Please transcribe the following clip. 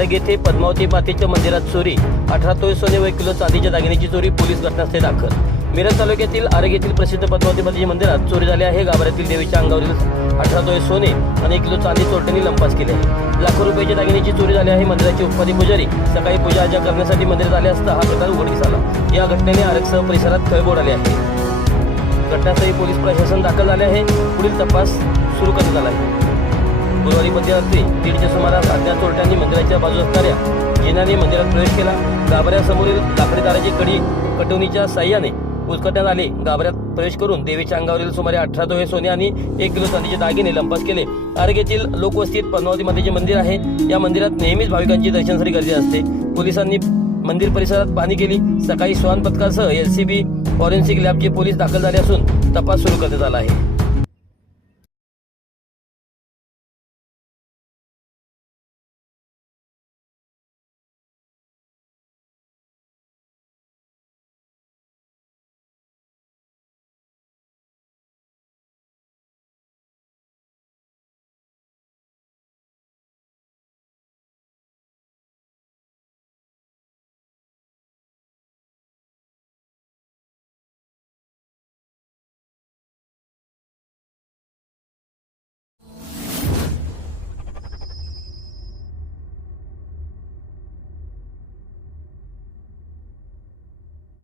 आरग येथे पद्मावती मातेच्या मंदिरात चोरी. अठरा तोळे सोने व एक किलो चांदीच्या दागिन्याची चोरी पोलीस घटनास्थळी दाखल. मिरज तालुक्यातील आरग येथील प्रसिद्ध पद्मावती मातेच्या मंदिरात चोरी झाली आहे. गाभाऱ्यातील देवीच्या अंगावरील अठरा तोळे सोने आणि एक किलो चांदी चोरट्यांनी लंपास केले. आहे लाखो रुपयाच्या दागिन्याची चोरी झाली आहे. मंदिराची उपाधी पुजारी सकाळी पूजा अर्चा करण्यासाठी मंदिरात आले असता हा प्रकार उघडकीस आला. या घटनेने आरगसह परिसरात खळबोड आली आहे. घटनास्थळी पोलीस प्रशासन दाखल झाले आहे. पुढील तपास सुरू करण्यात आला आहे. गुरुवारी मध्यरात्री दीडच्या सुमारास अज्ञात चोरट्यांनी मंदिराच्या बाजूस असणाऱ्या जिनाने मंदिरात प्रवेश केला. गाभाऱ्यासमोरील लाकडीदाराची कडी कटवणीच्या साह्याने उचकटण्यात आले. गाभाऱ्यात प्रवेश करून देवीच्या अंगावरील सुमारे अठरा दोहे सोने आणि एक किलो चांदीचे दागिने लंपास केले. आरोग्यातील लोकवस्तीत पद्मावती मातेचे मंदिर आहे. या मंदिरात नेहमीच भाविकांची दर्शनासाठी गर्दी असते. पोलिसांनी मंदिर परिसरात पाहणी केली. सकाळी श्वान पथकासह एलसीबी फॉरेन्सिक लॅबचे पोलीस दाखल झाले असून तपास सुरू करण्यात आला आहे.